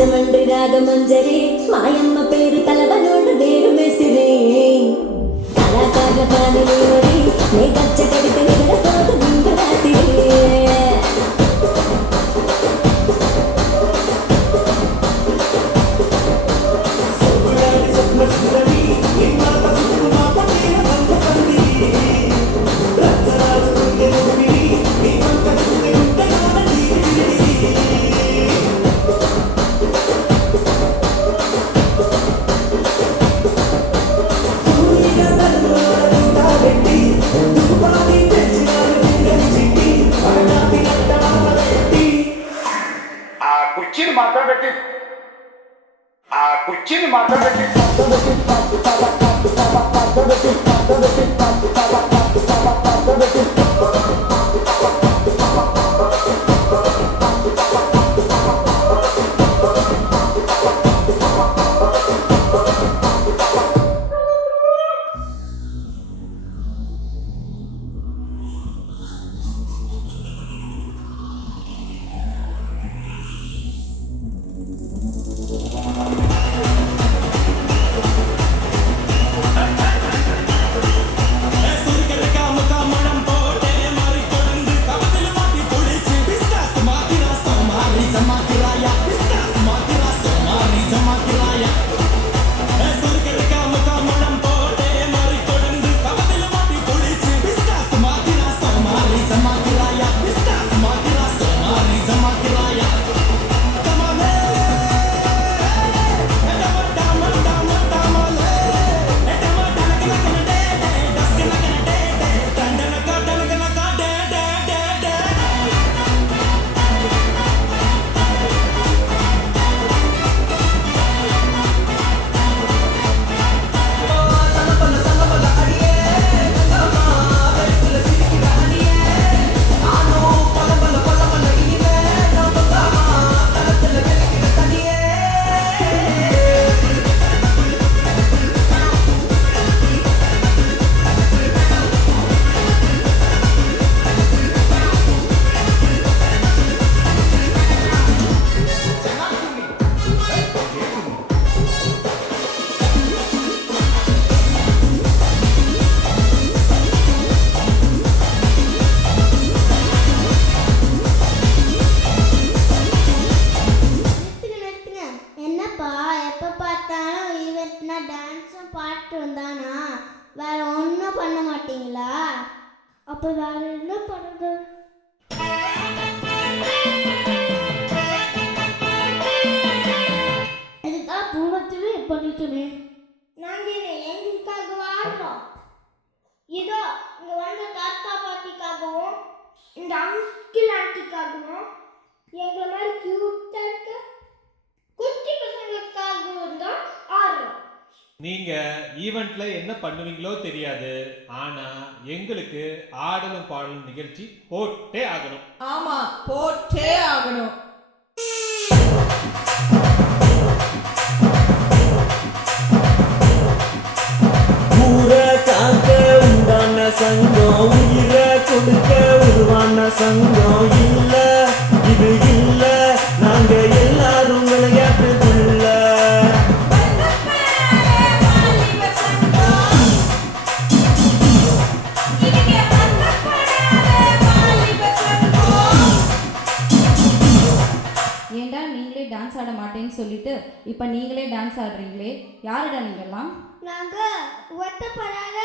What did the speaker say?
రాజమండ్రి రాగమంజరి మాయమ్మ పేరు తలవనోడు వేరు మెసిరి కళాకారుల పానిలోని నే గచ్చ కడితే నిగడపోదు నిండు రాత్రి కుర్చీని మాట్లాడబెట్టి வேற ஒன்றும் பண்ண மாட்டீங்களா? அப்போ வேற என்ன பண்ணுறது? இதுதான் பூமத்திலே பண்ணிட்டுமே. நாங்கள் எங்களுக்காக வாழ்றோம். இதோ இங்கே வந்த தாத்தா பாட்டிக்காகவும் இந்த அங்கிள் ஆண்டிக்காகவும் எங்களை மாதிரி கியூட்டாக இருக்க குட்டி பசங்களுக்காகவும் தான் ஆடுறோம். நீங்க ஈவெண்ட்ல என்ன பண்ணுவீங்களோ தெரியாது, ஆனா எங்களுக்கு ஆடலும் பாடலும் நிகழ்ச்சி போட்டே ஆகணும். ஆமா, போட்டே ஆகணும். ஊரை காக்க உண்டான சங்கம், உயிரை கொடுக்க உருவான சங்கம். இல்ல இது இல்ல, நாங்க எல்லாரும் விளையாட்டுக்குள்ள. ஏண்டா நீங்களே டான்ஸ் ஆட மாட்டேன்னு சொல்லிட்டு இப்போ நீங்களே டான்ஸ் ஆடுறீங்களே, யாருடா நீங்கெல்லாம்? நாங்கள் ஒட்டப்படாத